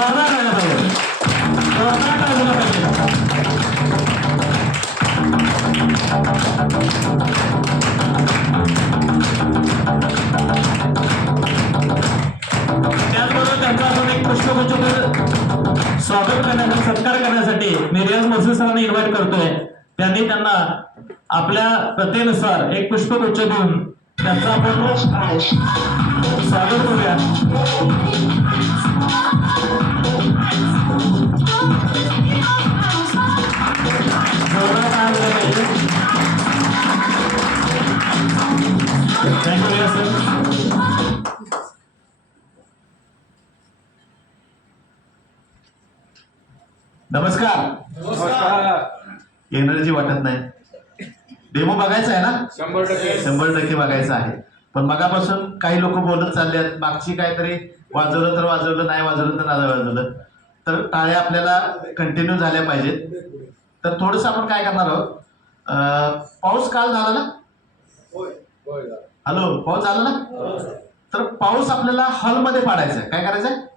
जोरदार टाळ्या पाहिजे पाहिजे त्याचबरोबर त्यांचा आपण एक पुष्पगुच्छ स्वागत करण्यासाठी सत्कार करण्यासाठी मी रियाज मोसे सरांना इन्व्हाइट करतोय. त्यांनी त्यांना आपल्या प्रथेनुसार एक पुष्पगुच्छ देऊन त्यांचं आपण स्वागत करूया. नमस्कार. एनर्जी वाटत नाही. डेमो बघायचा आहे ना? शंभर टक्के. शंभर टक्के बघायचं आहे. पण मगापासून काही लोक बोलत चालले आहेत मागची काहीतरी वाजवलं तर वाजवलं नाही वाजवलं तर नाही वाजवलं. तर टाळ्या आपल्याला कंटिन्यू झाल्या पाहिजेत. तर थोडंसं आपण काय करणार आहोत? पाऊस काल झाला ना? हॅलो पाऊस झाला ना? तर पाऊस आपल्याला हॉलमध्ये पाडायचा आहे. काय करायचं आहे?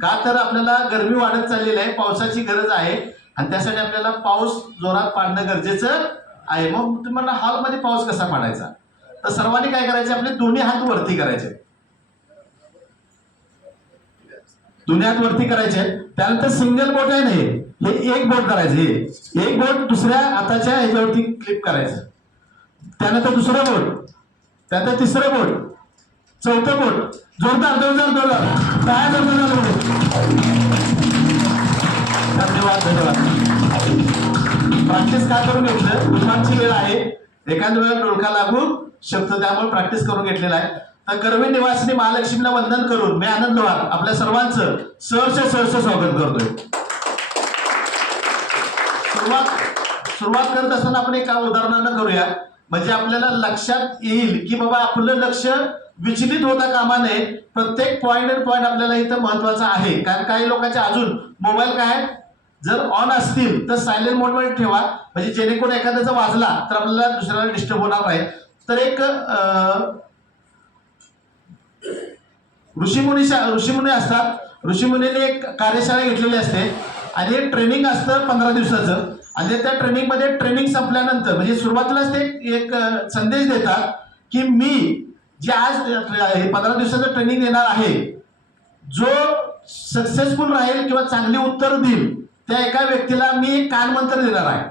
का तर आपल्याला गरमी वाढत चाललेली आहे पावसाची गरज आहे. आणि त्यासाठी आपल्याला पाऊस जोरात पाडणं गरजेचं आहे. मग तुम्हाला हॉलमध्ये पाऊस कसा पाडायचा? तर सर्वांनी काय करायचे? आपले दोन्ही हात वरती करायचे. दोन्ही हात वरती करायचे. त्यानंतर सिंगल बोट आहे ना हे? हे एक बोट करायचं. हे एक बोट दुसऱ्या हाताच्या ह्याच्यावरती क्लिप करायचं. त्यानंतर दुसरं बोट त्यानंतर तिसरं बोट चौथं बोट जोरदार जोरदार जोरदार. काय जोरदार धन्यवाद धन्यवाद. प्रॅक्टिस काय करून घेतलं? दुपारची वेळ आहे. एखाद्या वेळेला डोळका लागू शकतो त्यामुळे प्रॅक्टिस करून घेतलेला आहे. तर कर्वे निवासिनी महालक्ष्मीला वंदन करून मी आनंद व्हाल आपल्या सर्वांचं सहर्ष सहर्ष स्वागत करतोय. सुरुवात सुरुवात करत असताना आपण एका उदाहरणानं करूया. म्हणजे आपल्याला लक्षात येईल की बाबा आपलं लक्ष विचलित होता कामा नये. प्रत्येक पॉईंट अँड पॉईंट आपल्याला इथं महत्त्वाचा आहे. कारण काही लोकांचे अजून मोबाईल काय जर ऑन असतील तर सायलेंट मोडमध्ये ठेवा. म्हणजे जेणेकरून एखाद्याचा वाजला तर आपल्याला दुसऱ्याला डिस्टर्ब होणार नाही. तर एक ऋषीमुनी ऋषीमुनी असतात. ऋषीमुनीने एक कार्यशाळा घेतलेली असते. आणि एक ट्रेनिंग असतं पंधरा दिवसाचं. आणि त्या ट्रेनिंगमध्ये ट्रेनिंग संपल्यानंतर म्हणजे सुरुवातीलाच ते एक संदेश देतात की मी जे आज हे पंधरा दिवसाचं ट्रेनिंग देणार आहे जो सक्सेसफुल राहील किंवा चांगली उत्तर देईल त्या एका व्यक्तीला मी एक कानमंत्र देणार आहे.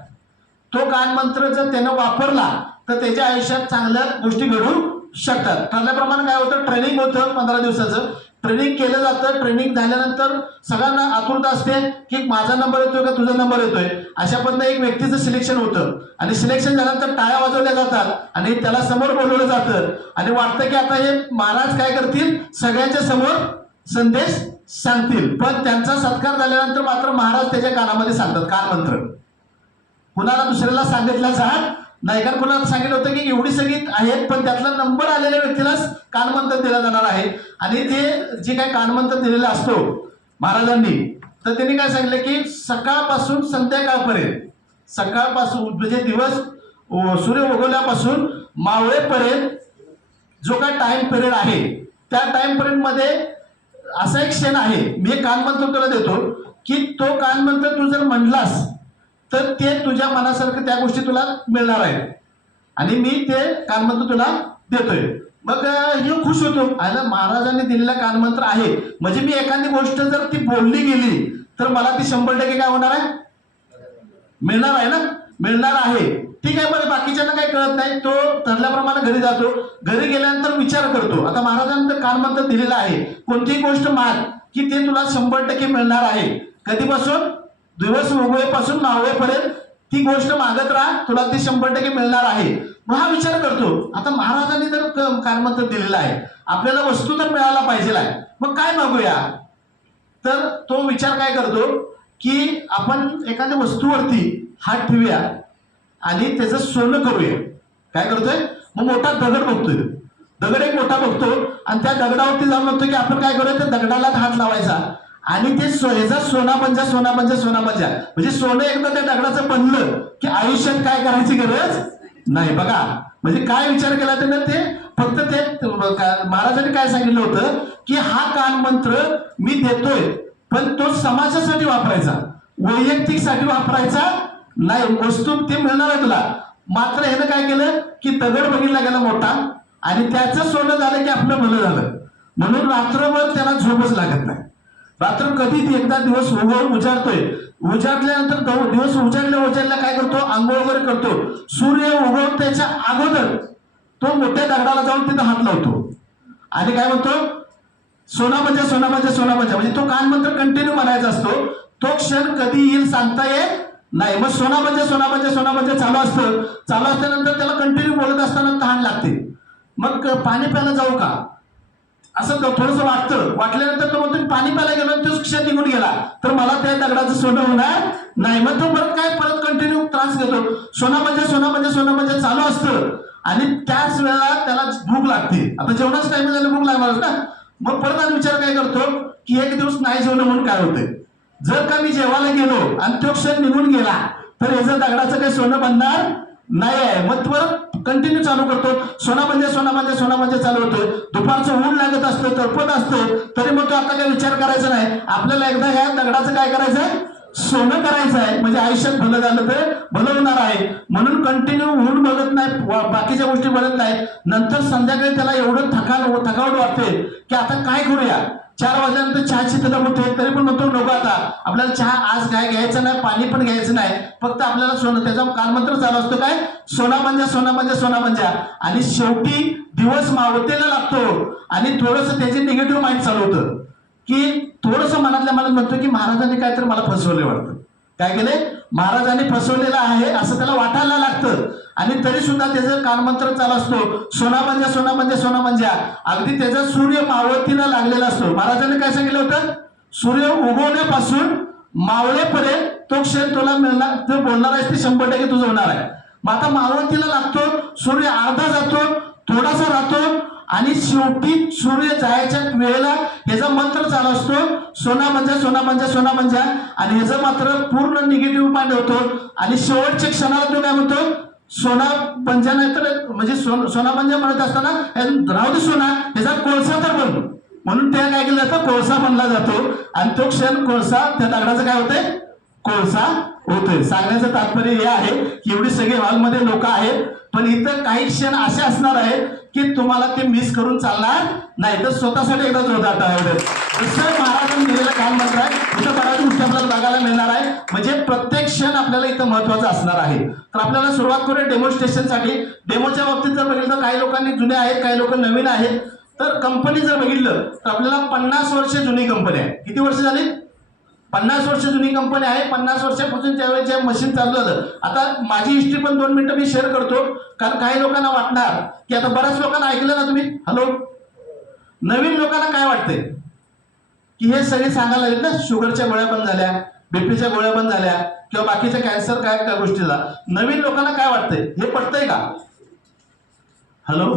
तो कानमंत्र जर त्यानं वापरला तर त्याच्या आयुष्यात चांगल्या गोष्टी घडू शकतात. ठरल्याप्रमाणे काय होतं? ट्रेनिंग होतं पंधरा दिवसाचं. ट्रेनिंग केलं जातं ट्रेनिंग झाल्यानंतर सगळ्यांना आतुरता असते की माझा नंबर येतोय का तुझा नंबर येतोय? अशा पद्धतीने एक व्यक्तीचं सिलेक्शन होतं. आणि सिलेक्शन झाल्यानंतर टाळ्या वाजवल्या जातात. आणि त्याला समोर बोलवलं जातं. आणि वाटतं की आता हे महाराज काय करतील? सगळ्यांच्या समोर संदेश सांगतील. पण त्यांचा सत्कार झाल्यानंतर मात्र महाराज त्याच्या कानामध्ये सांगतात. कानमंत्र कुणाला दुसऱ्याला सांगितलं जात? नाही कुणाला सांगितलं होतं की एवढी सगळी आहेत पण त्यातला नंबर आलेल्या व्यक्तीलाच कानमंत्र दिला जाणार आहे. आणि ते जे काय कानमंत्र दिलेला असतो महाराजांनी तर त्यांनी काय सांगितलं की सकाळपासून संध्याकाळपर्यंत सकाळपासून म्हणजे दिवस सूर्य उगवल्यापासून मावळेपर्यंत जो काय टाइम पिरियड आहे त्या टाइम पिरियडमध्ये असा एक क्षण आहे मी कानमंत्र तुला देतो की तो कानमंत्र तू जर म्हणलास तर ते तुझ्या मनासारखं त्या गोष्टी तुला मिळणार आहेत. आणि मी ते कानमंत्र तुला देतोय. मग हे खुश होतो. आणि महाराजांनी दिलेला कानमंत्र आहे. म्हणजे मी एखादी गोष्ट जर ती बोलली गेली तर मला ती शंभर टक्के काय होणार आहे? मिळणार आहे ना? मिळणार आहे. ठीक आहे बरं बाकीच्यांना काही कळत नाही. तो ठरल्याप्रमाणे घरी जातो. घरी गेल्यानंतर विचार करतो. आता महाराजांनी कानमंत्र दिलेला आहे. कोणतीही गोष्ट माग की ते तुला शंभर टक्के मिळणार आहे. कधीपासून? दिवस उगवेपासून मावळेपर्यंत ती गोष्ट मागत राहा. तुला ती शंभर टक्के मिळणार आहे. मग हा विचार करतो. आता महाराजांनी तर क- कानमंत्र दिलेला आहे. आपल्याला वस्तू तर मिळायला पाहिजे आहे. मग काय मागूया? तर तो विचार काय करतो? की आपण एखाद्या वस्तूवरती हात ठेवूया आणि त्याचं सोनं करूया. काय करतोय? मग मोठा दगड बघतोय. दगड एक मोठा बघतो आणि त्या दगडावरती जाऊन बघतो की आपण काय करूया? त्या दगडाला हात लावायचा. आणि ते सो- ह्याचा सोना पंजा सोना पंजा सोना पंजा. म्हणजे सोनं एकदा त्या दगडाचं बनलं की आयुष्यात काय करायची गरज नाही. बघा म्हणजे काय विचार केला त्यानं ते? फक्त ते महाराजांनी काय सांगितलं होतं? की हा कान मंत्र मी देतोय पण तो समाजासाठी वापरायचा. वैयक्तिकसाठी वापरायचा नाही. वस्तू ते मिळणार तुला. मात्र ह्यानं काय केलं? की दगड बघितला गेला मोठा. आणि त्याचं सोनं झालं की आपलं भलं झालं. म्हणून रात्रभर त्याला झोपच लागत नाही. रात्र कधी ती एकदा दिवस उगव उजाडतोय? उजाडल्यानंतर दिवस उजाडल्या उजाडल्या काय करतो? आंघोळ वगैरे करतो. सूर्य उगवत्याच्या अगोदर तो मोठ्या दगडाला जाऊन तिथं हात लावतो. आणि काय म्हणतो? सोना म्हणजे सोना म्हणजे सोना म्हणजे तो कान मंत्र कंटिन्यू म्हणायचा असतो. तो क्षण कधी येईल सांगता येत नाही. मग सोना म्हणजे सोना सोना चालू असतं. चालू असल्यानंतर त्याला कंटिन्यू बोलत असताना तहान लागते. मग पाणी प्यायला जाऊ का? असं थोडस वाटतं. वाटल्यानंतर तो म्हणतो पाणी प्यायला गेलो तोच क्षण निघून गेला. तर मला त्या दगडाचं सोनं होणार नाही. मग तो परत काय? परत कंटिन्यू त्रास घेतो. सोना म्हणजे सोना म्हणजे सोना म्हणजे चालू असतं. आणि त्याच वेळेला त्याला भूक लागते. आता जेवणाच टाइम झालं भूक लागणार ना. मग परत आणि विचार काय करतो की एक दिवस नाही जेवलं म्हणून काय होतंय? जर का मी जेवायला गेलो आणि तो क्षण निघून गेला तर याचं दगडाचं काही सोनं बनणार नाही आहे मग परत कंटिन्यू चालू करतो. सोना म्हणजे सोना म्हणजे सोना म्हणजे चालू होतो. दुपारचं ऊन लागत असतं तडपत असतं तरी मग तो आता काही विचार करायचा नाही. आपल्याला एकदा ह्या दगडाचं काय करायचं आहे सोनं करायचं आहे. म्हणजे आयुष्यात भलं झालं तर भलं होणार आहे. म्हणून कंटिन्यू ऊन बघत नाही बाकीच्या गोष्टी बघत नाही. नंतर संध्याकाळी त्याला एवढं थकाल थकावट वाटते की आता काय करूया? चार वाजल्यानंतर चहाची तलब होते तरी पण म्हणतो नको आता. आपल्याला चहा आज काय घ्यायचं नाही पाणी पण घ्यायचं नाही. फक्त आपल्याला सोनं त्याचा कालमंत्र चालू असतो काय? सोना म्हणजे सोना म्हणजे सोना म्हणजे आणि शेवटी दिवस मावतेला लागतो. आणि थोडंसं त्याचे निगेटिव्ह माइंड चालू होतं. की थोडंसं मनातल्या मनात म्हणतो की महाराजांनी काहीतरी मला फसवले वाटतं. काय केले महाराजांनी फसवलेलं आहे असं त्याला वाटायला लागतं. आणि तरी सुद्धा त्याचं कानमंत्र चालू असतो सोना म्हणजे सोना म्हणजे सोना म्हणजे अगदी त्याचा सूर्य मावळतीला लागलेला असतो. महाराजांनी काय सांगितलं होतं? सूर्य उगवण्यापासून मावळेपर्यंत तो क्षण तुला मिळणार तो बोलणार आहेस ते शंभर टक्के तुझं होणार आहे. मग आता मावळतीला लागतो सूर्य अर्धा जातो थोडासा राहतो आणि शेवटी सूर्य जायच्या वेळेला ह्याचा मंत्र चालू असतो सोना म्हणजे सोना म्हणजे सोना म्हणजे आणि ह्याचं मात्र पूर्ण निगेटिव्ह माइंड होतो आणि शेवटच्या क्षणाला तो काय म्हणतो सोना पंजा नाहीतर म्हणजे सोना पंजा म्हणत असताना राहू दे सोना ह्याचा कोळसा तर बनतो म्हणून त्या काय केलं जातं कोळसा बनला जातो. आणि तो क्षण कोळसा त्या दगडाचं काय होतंय? कोळसा होतोय. सांगण्याचं तात्पर्य हे आहे की एवढी सगळी हॉलमध्ये लोक आहेत पण इथं काही क्षण असे असणार आहेत की तुम्हाला ते मिस करून चालणार नाही. तर स्वतःसाठी एकदा जोरदार टाळ्या महाराजांनी दिलेलं काम मंत्र आहे इथं बऱ्याच गोष्टी आपल्याला बघायला मिळणार आहे. म्हणजे प्रत्येक क्षण आपल्याला इथं महत्त्वाचा असणार आहे. तर आपल्याला सुरुवात करूया डेमॉन्स्ट्रेशनसाठी डेमोच्या बाबतीत जर बघितलं तर काही लोकांनी जुने आहेत काही लोक नवीन आहेत. तर कंपनी जर बघितलं तर आपल्याला पन्नास वर्ष जुनी कंपनी आहे किती वर्ष झाली? पन्नास वर्ष जुनी कंपनी आहे पन्नास वर्षापासून ज्यावेळेस जे मशीन चालू झालं. आता माझी हिस्ट्री पण दोन मिनिटं मी शेअर करतो. कारण काही लोकांना वाटणार की आता बऱ्याच लोकांना ऐकलं ना तुम्ही? हॅलो नवीन लोकांना काय वाटतंय? की हे सगळे सांगायला लागेल ना शुगरच्या गोळ्या बंद झाल्या बीपीच्या गोळ्या बंद झाल्या किंवा बाकीच्या कॅन्सर काय काय गोष्टीला. नवीन लोकांना काय वाटतंय? हे पटतंय का? हॅलो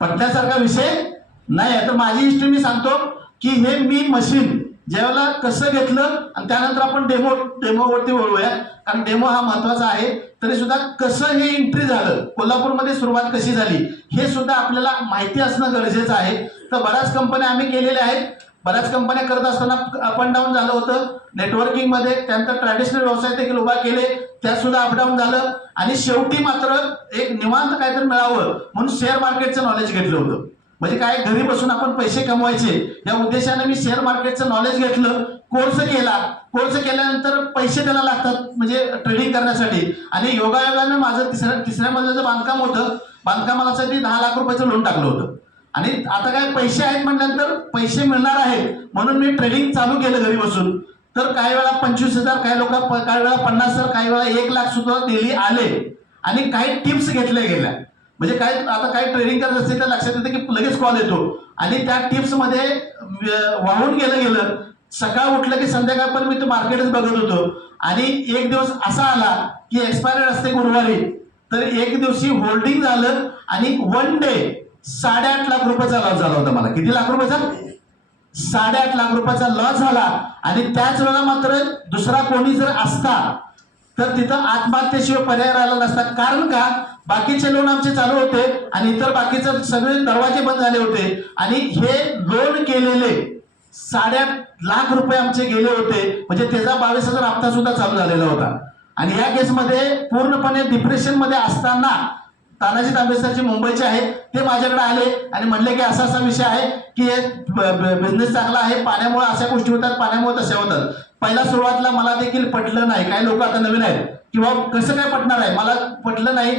पटण्यासारखा विषय नाही. तर माझी हिस्ट्री मी सांगतो की हे मी मशीन ज्यावेळेला कसं घेतलं आणि त्यानंतर आपण डेमो डेमोवरती वळूया. कारण डेमो हा महत्त्वाचा आहे. तरी सुद्धा कसं हे एंट्री झालं? कोल्हापूरमध्ये सुरुवात कशी झाली? हे सुद्धा आपल्याला माहिती असणं गरजेचं आहे. तर बऱ्याच कंपन्या आम्ही केलेल्या आहेत. बऱ्याच कंपन्या करत असताना अप अँड डाऊन झालं होतं. नेटवर्किंगमध्ये त्यानंतर ट्रॅडिशनल व्यवसाय देखील उभा केले. त्यात सुद्धा अपडाऊन झालं. आणि शेवटी मात्र एक निवांत काहीतरी मिळावं म्हणून शेअर मार्केटचं नॉलेज घेतलं होतं. म्हणजे काय घरी बसून आपण पैसे कमवायचे. या उद्देशाने मी शेअर मार्केटचं नॉलेज घेतलं कोर्स केला. कोर्स केल्यानंतर पैसे त्याला लागतात म्हणजे ट्रेडिंग करण्यासाठी. आणि योगायोगाने माझं तिसऱ्या तिसऱ्या मजल्याचं बांधकाम होतं. बांधकामासाठी दहा लाख रुपयाचं लोन टाकलं होतं. आणि आता काय पैसे आहेत म्हटल्यानंतर पैसे मिळणार आहेत. म्हणून मी ट्रेडिंग चालू केलं घरी बसून तर काही वेळा पंचवीस हजार काही लोक काही वेळा पन्नास हजार काही वेळा एक लाख सुद्धा दिली आले. आणि काही टिप्स घेतल्या गेल्या. म्हणजे काय आता काही ट्रेनिंग करत असते तर लक्षात येतं की लगेच कॉल येतो. आणि त्या टिप्समध्ये वाहून गेलं गेलं सकाळ उठलं की संध्याकाळ पण मी ते मार्केटच बघत होतो. आणि एक दिवस असा आला की एक्सपायर्ड असते गुरुवारी. तर एक दिवशी होल्डिंग झालं आणि वन डे साडेआठ लाख रुपयाचा लॉस झाला होता मला. किती लाख रुपयाचा? साडेआठ लाख रुपयाचा लॉस झाला. आणि त्याच वेळेला मात्र दुसरा कोणी जर असता तर तिथं आत्महत्येशिवाय पर्याय राहिला नसता. कारण का? बाकीचे लोन आमचे चालू होते आणि इतर बाकीचे सगळे दरवाजे बंद झाले होते. आणि हे लोन केलेले साड्या लाख रुपये आमचे गेले होते. म्हणजे त्याचा बावीस हजार हप्ता सुद्धा चालू झालेला होता. आणि या केसमध्ये पूर्णपणे डिप्रेशनमध्ये असताना तानाजी तांबेसरचे मुंबईचे आहेत. ते माझ्याकडे आले आणि म्हणले की असा असा विषय आहे की बिझनेस चांगला आहे. पाण्यामुळे अशा गोष्टी होतात पाण्यामुळे तशा होतात. पहिला सुरुवातीला मला देखील पटलं नाही. काही लोक आता नवीन आहेत. किंवा कसं काय पटणार आहे? मला पटलं नाही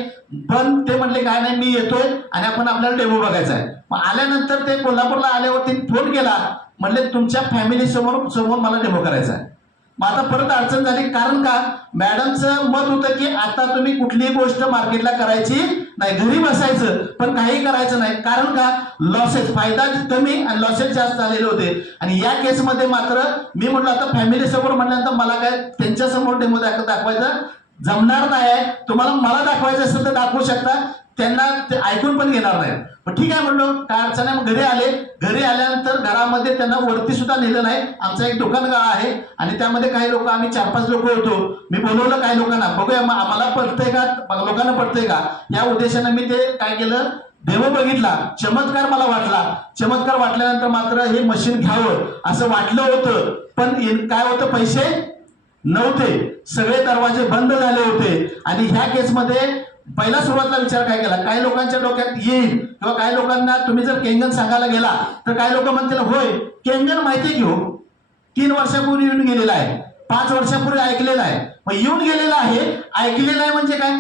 पण ते म्हणले काय नाही मी येतोय आणि आपण आपल्याला डेमो बघायचा आहे. मग आल्यानंतर ते कोल्हापूरला आल्यावर ते फोन केला. म्हणले तुमच्या फॅमिली समोर समोर मला डेमो करायचा आहे. मग आता परत अडचण झाली. कारण का? मॅडमचं मत होतं की आता तुम्ही कुठलीही गोष्ट मार्केटला करायची नाही. घरी बसायचं पण काही करायचं नाही. कारण का? लॉसेस फायदा कमी आणि लॉसेस जास्त झालेले होते. आणि या केसमध्ये मात्र मी म्हटलं आता फॅमिली समोर म्हटल्यानंतर मला काय त्यांच्यासमोर डेमो दाखवायचा जमणार नाही आहे. तुम्हाला मला दाखवायचं असेल तर दाखवू शकता. त्यांना ते ऐकून पण घेणार नाही पण ठीक आहे म्हणलो काय अडचण नाही मग घरी आले. घरी आल्यानंतर घरामध्ये त्यांना वरती सुद्धा नेलं नाही. आमचा एक दुकानगाळा आहे आणि त्यामध्ये काही लोक आम्ही चार पाच लोक होतो. मी बोलवलं काही लोकांना बघूया मग आम्हाला पडतंय का? लोकांना पडतंय का? या उद्देशाने मी ते काय केलं देव बघितला. चमत्कार मला वाटला. चमत्कार वाटल्यानंतर मात्र हे मशीन घ्यावं असं वाटलं होतं. पण काय होतं पैसे नव्हते. सगळे दरवाजे बंद झाले होते. आणि ह्या केसमध्ये पहिला सुरुवातला विचार काय केला? काही लोकांच्या डोक्यात येईल. किंवा काही लोकांना तुम्ही जर केंगन सांगायला गेला तर काही लोक म्हणतील होय केंगन माहिती घेऊ हो? तीन वर्षापूर्वी येऊन गेलेला आहे. पाच वर्षापूर्वी ऐकलेला आहे. मग येऊन गेलेला आहे ऐकलेलं आहे म्हणजे काय?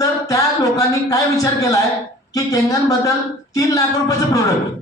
तर त्या लोकांनी काय विचार केलाय? की केंगनबद्दल तीन लाख रुपयाचं प्रोडक्ट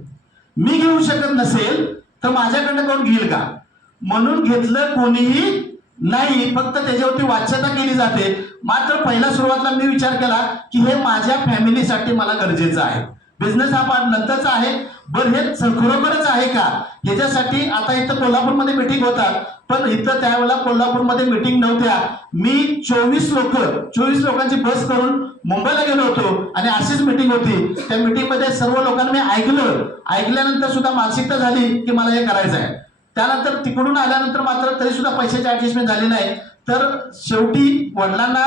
मी घेऊ शकत नसेल तर माझ्याकडनं कोण घेईल का? म्हणून घेतलं कोणीही नाही फक्त त्याच्यावरती वाच्यता केली जाते. मात्र पहिल्या सुरुवातीला मी विचार केला की हे माझ्या फॅमिलीसाठी मला गरजेचं आहे. बिझनेस हा पार्ट नंतरचा आहे. बरं हे खरोखरच आहे का? ह्याच्यासाठी आता इथं कोल्हापूरमध्ये मिटिंग होतात. पण इथं त्यावेळेला कोल्हापूरमध्ये मिटिंग नव्हत्या. मी चोवीस लोक चोवीस लोकांची बस करून मुंबईला गेलो होतो आणि अशीच मिटिंग होती. त्या मिटिंगमध्ये सर्व लोकांना मी ऐकलं. ऐकल्यानंतर सुद्धा मानसिकता झाली की मला हे करायचं आहे त्यानंतर तिकडून आल्यानंतर मात्र तरी सुद्धा पैशाची ऍडजस्टमेंट झाली नाही. तर शेवटी वडिलांना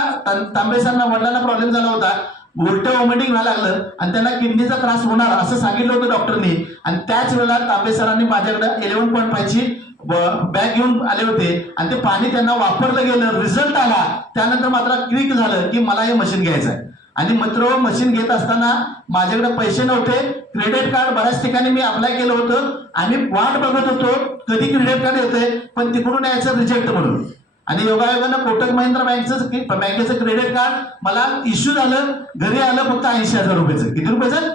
तांबेसांना वडिलांना प्रॉब्लेम झाला होता. उलट वॉमिटिंग व्हायला लागलं आणि त्यांना किडनीचा त्रास होणार असं सांगितलं होतं डॉक्टरनी आणि त्याच वेळेला तांबेसरांनी माझ्याकडे इलेव्हन पॉईंट फायची बॅग घेऊन आले होते. आणि ते पाणी त्यांना वापरलं गेलं. रिझल्ट आला. त्यानंतर मात्र क्लिक झालं की मला हे मशीन घ्यायचं आहे आणि मित्र मशीन घेत असताना माझ्याकडे पैसे नव्हते. क्रेडिट कार्ड बऱ्याच ठिकाणी मी अप्लाय केलं होतं आणि वाट बघत होतो कधी क्रेडिट कार्ड येतंय पण तिकडून यायचं रिजेक्ट म्हणून. आणि योगायोगानं कोटक महिंद्रा बँकचं बँकेचं क्रेडिट कार्ड मला इश्यू झालं. घरी आलं फक्त ऐंशी हजार रुपयाचं. किती रुपयाचं?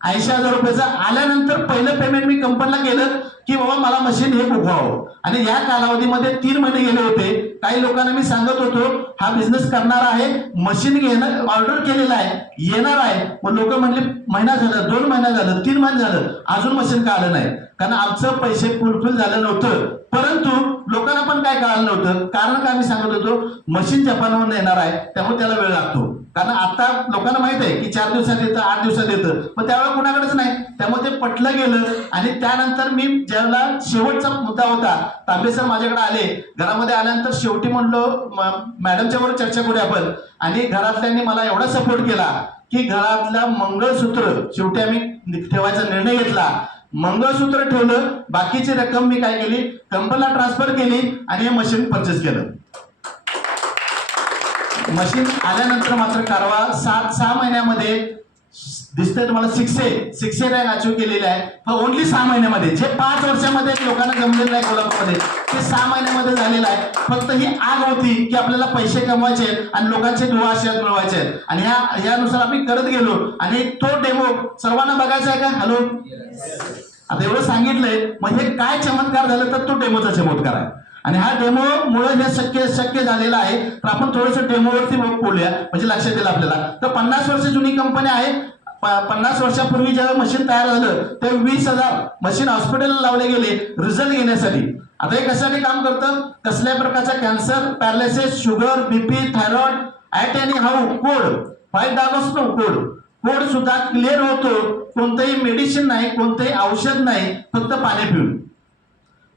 ऐंशी हजार रुपयाचं. आल्यानंतर पहिलं पेमेंट मी कंपनीला केलं. की बाबा मला मशीन हे बुकवावं. आणि या कालावधीमध्ये तीन महिने गेले होते. काही लोकांना मी सांगत होतो हा बिझनेस करणार आहे मशीन घेणं ऑर्डर केलेला आहे येणार आहे. मग लोक म्हणले महिना झालं दोन महिना झालं तीन महिने झालं अजून मशीन का आलं नाही? कारण आमचं पैसे फुलफिल झालं नव्हतं. परंतु लोकांना पण काय कळालं नव्हतं. कारण काय मी सांगत होतो मशीन जपानवरून येणार आहे त्यामुळे त्याला वेळ लागतो. कारण आता लोकांना माहीत आहे की चार दिवसात येतं आठ दिवसात येतं. पण त्यावेळेला कुणाकडेच नाही. त्यामुळे ते पटलं गेलं आणि त्यानंतर मी ज्याला शेवटचा मुद्दा होता तांबेसर माझ्याकडे आले. घरामध्ये आल्यानंतर शेवटी म्हणलो मॅडमच्या बरोबर चर्चा करूया आपण. आणि घरातल्यांनी मला एवढा सपोर्ट केला की घरातलं मंगळसूत्र शेवटी आम्ही ठेवायचा निर्णय घेतला. मंगळसूत्र ठेवलं बाकीची रक्कम मी काय केली? कंपनीला ट्रान्सफर केली आणि हे मशीन परचेस केलं. मशीन आल्यानंतर मात्र कारवा सात सहा महिन्यामध्ये दिसतंय तुम्हाला six six six rank achieve केलेली आहे. ओनली सहा महिन्यामध्ये. जे पाच वर्षामध्ये लोकांना जमलेलं आहे कोल्हापूरमध्ये. ते सहा महिन्यामध्ये झालेलं आहे. फक्त ही आग होती की आपल्याला पैसे कमवायचे आणि लोकांचे दुवा आशीर्वाद मिळवायचे आहेत. आणि ह्या ह्यानुसार आम्ही करत गेलो. आणि तो डेमो सर्वांना बघायचा आहे का? हॅलो आता एवढं सांगितलंय. मग हे काय चमत्कार झालं तर तो डेमोचा चमत्कार आहे. आणि हा डेमो मुळे हे शक्य शक्य झालेलं आहे. तर आपण थोडस डेमोवरती बोलूया. म्हणजे लक्षात येईल आपल्याला. तर पन्नास वर्ष जुनी कंपनी आहे. पन्नास वर्षापूर्वी जेव्हा मशीन तयार झालं तेव्हा वीस हजार मशीन हॉस्पिटलला लावले गेले रिझल्ट घेण्यासाठी. आता हे कशाने काम करतं? कसल्या प्रकारचा cancer paralysis sugar BP thyroid at आणि हाऊ कोड फाईव्ह दाब नो कोड कोड सुद्धा क्लिअर होतो. कोणतंही मेडिसिन नाही कोणतंही औषध नाही फक्त पाणी पिऊन.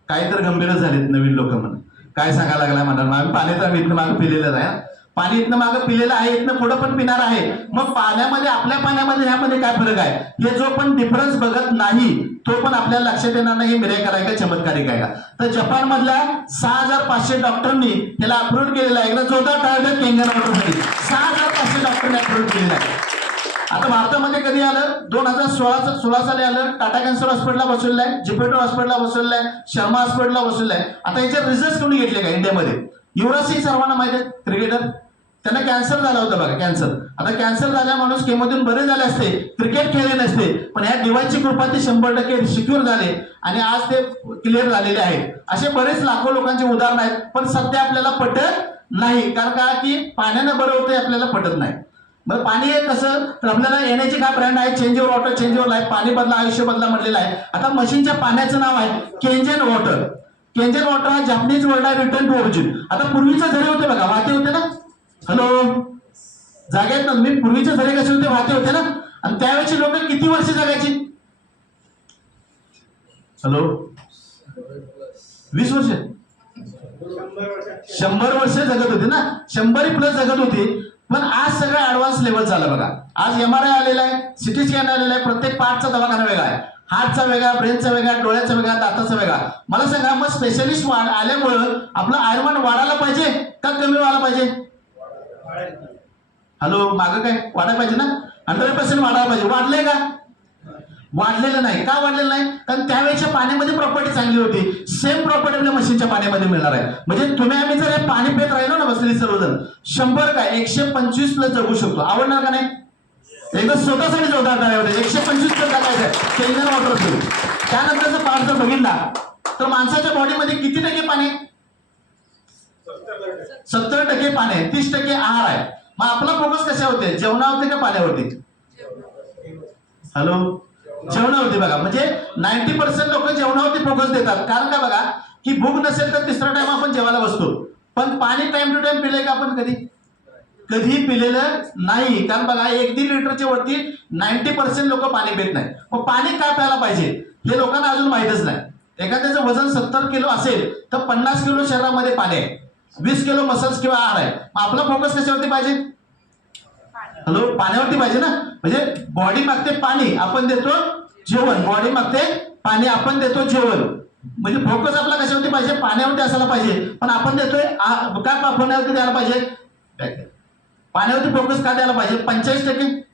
काही तर गंभीर झालेत नवीन लोक म्हणून. काय सांगायला लागला म्हणाल? आम्ही पाणी तर आम्ही इथनं मागे पिलेलं नाही पाणी इथनं मागं पिलेलं आहे इथनं पुढं पण पिणार आहे. मग पाण्यामध्ये आपल्या पाण्यामध्ये ह्यामध्ये काय फरक आहे? हे जो पण डिफरन्स बघत नाही तो पण आपल्याला लक्षात येणार नाही मिरेकल आहे का चमत्कारिक आहे का? तर जपान मधल्या सहा हजार पाचशे डॉक्टरनी त्याला अप्रूव्ह केलेला आहे. एकदा जोरदार टाळलं केंगन वॉटरसाठी सहा हजार पाचशे डॉक्टरने अप्रूव्ह केलेलं आहे. आता भारतामध्ये कधी आलं? दोन हजार सोळा सोळा साली आलं. टाटा कॅन्सर हॉस्पिटलला बसवलेलं आहे. जिपेटो हॉस्पिटलला बसवलेलं आहे. शर्मा हॉस्पिटलला बसवलेलं आहे. आता याचे रिझल्ट कोणी घेतले का? इंडियामध्ये? युवराज सिंग सर्वांना माहिती आहे? क्रिकेटर त्यांना कॅन्सर झाला होता बघा कॅन्सर आता कॅन्सर झाल्या माणूस केमोतून बरे झाले असते क्रिकेट खेळले नसते पण या डिवाईसची कृपा ते शंभर टक्के सिक्युअर झाले आणि आज ते क्लिअर झालेले आहेत. असे बरेच लाखो लोकांचे उदाहरण आहेत पण सध्या आपल्याला पटत नाही कारण का की पाण्यानं बरं होतं आपल्याला पटत नाही. मग पाणी हे कसं तर आपल्याला येण्याचे काय ब्रँड आहे change over water change over life पाणी बदला आयुष्य बदला म्हटलेलं आहे. आता मशीनच्या पाण्याचं नाव आहे केंजन वॉटर केंजन वॉटर हा जपानीज वर्ड आहे रिटर्न टू ओरिजिन आता पूर्वीचं झरे होते बघा वाहते होते ना? हॅलो? जागेत ना मी पूर्वीचे झरे कसे होते वाहते होते ना. आणि त्यावेळेची लोक किती वर्ष जगायची? हॅलो? वीस वर्ष? शंभर वर्ष जगत होते ना. शंभर प्लस जगत होते. पण आज सगळं ऍडव्हान्स लेवल झालं बघा. आज एम आर आय आलेला आहे सिटी स्कॅन आलेला आहे प्रत्येक पार्टचा दवाखाना वेगळा आहे. हार्टचा वेगळा ब्रेनचा वेगळा डोळ्याचा वेगळा दाताचा वेगळा. मला सांगा मग स्पेशलिस्ट वाढ आल्यामुळं आपलं आयुर्मान वाढायला पाहिजे का कमी व्हायला पाहिजे? हॅलो मागं काय? वाढायला पाहिजे ना? हंड्रेड पर्सेंट वाढायला पाहिजे. वाढलंय का? वाढलेलं नाही. का वाढलेलं नाही? कारण त्यावेळेच्या पाण्यामध्ये प्रॉपर्टी चांगली होती. सेम प्रॉपर्टी आपल्या मशीनच्या पाण्यामध्ये मिळणार आहे. म्हणजे तुम्ही आम्ही जर हे पाणी पेत राहिलो ना बसलेली सर्वजण शंभर काय? एकशे पंचवीस प्लस जगू शकतो. आवडणार का नाही? एकदा स्वतःसाठी जोरदार करायला एकशे पंचवीस प्लस टाकायचं केंद्र वॉटर त्यानंतरचा पार्ट जर बघितला. तर माणसाच्या बॉडीमध्ये किती टक्के पाणी? सत्तर टक्के पाणी आहे तीस टक्के आहार आहे. मग आपला फोकस होते जेवणावरती का पाण्यावरती? हॅलो जेवणावरती बघा. म्हणजे नाईन्टी पर्सेंट लोक जेवणावरती फोकस देतात. कारण का बघा? की भूक नसेल तर तिसरा टाइम आपण जेवायला बसतो. पण पाणी टाइम टू टाइम पिले का आपण कधी? कधी पिलेलं नाही. कारण बघा एक दीड लिटरच्या वरती नाईन्टी पर्सेंट लोक पाणी पित नाही. मग पाणी का प्यायला पाहिजे? हे लोकांना अजून माहितच नाही. एखाद्याचं वजन सत्तर किलो असेल तर पन्नास किलो शरीरामध्ये पाणी आहे. वीस किलो मसल्स किंवा आहार आहे. आपला फोकस कशावरती पाहिजे. हॅलो पाण्यावरती पाहिजे ना? म्हणजे बॉडी मागते पाणी आपण देतो जेवण. बॉडी मागते पाणी आपण देतो जेवण. म्हणजे फोकस आपला कशावरती पाहिजे? पाण्यावरती असायला पाहिजे. पण आपण देतोय आ- काय पाण्यावरती द्यायला पाहिजे? पाण्यावरती फोकस का द्यायला पाहिजे? पंचेचाळीस टक्के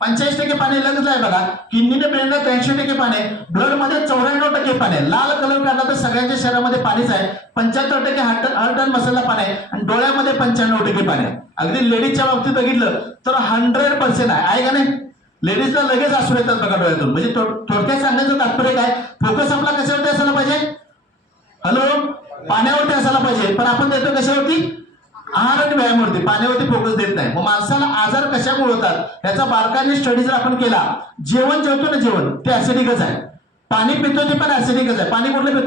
पंचेचाळीस टक्के पाणी लगेच आहे बघा. किडनीने ब्रेनला त्र्याऐंशी टक्के पाणी आहे ब्लडमध्ये चौऱ्याण्णव टक्के पाणी. आहे लाल कलर काढला तर सगळ्यांच्या शरीरामध्ये पाणीच आहे. पंच्याहत्तर टक्के हार्ट अँड मसाला पाणी आहे. आणि डोळ्यामध्ये पंच्याण्णव टक्के पाणी आहे. अगदी लेडीजच्या बाबतीत बघितलं तर हंड्रेड पर्सेंट आहे. आहे का नाही? लेडीजला लगेच असू येतात बघा डोळ्यातून. म्हणजे थोडक्यात सांगण्याचं तात्पर्य काय? फोकस आपला कशावरती असायला पाहिजे? हॅलो पाण्यावरती असायला पाहिजे. पण आपण देतो कशावरती? आहार आणि व्यायामावरती पाण्यावरती फोकस देत नाही. मग माणसाला आजार कशामुळे होतात? याचा बारकाने स्टडी जर आपण केला जेवण जेवतो ना जेवण ते ऍसिडिकच आहे. पाणी पितो ते पण ऍसिडिकच आहे. पाणी कुठलं पिता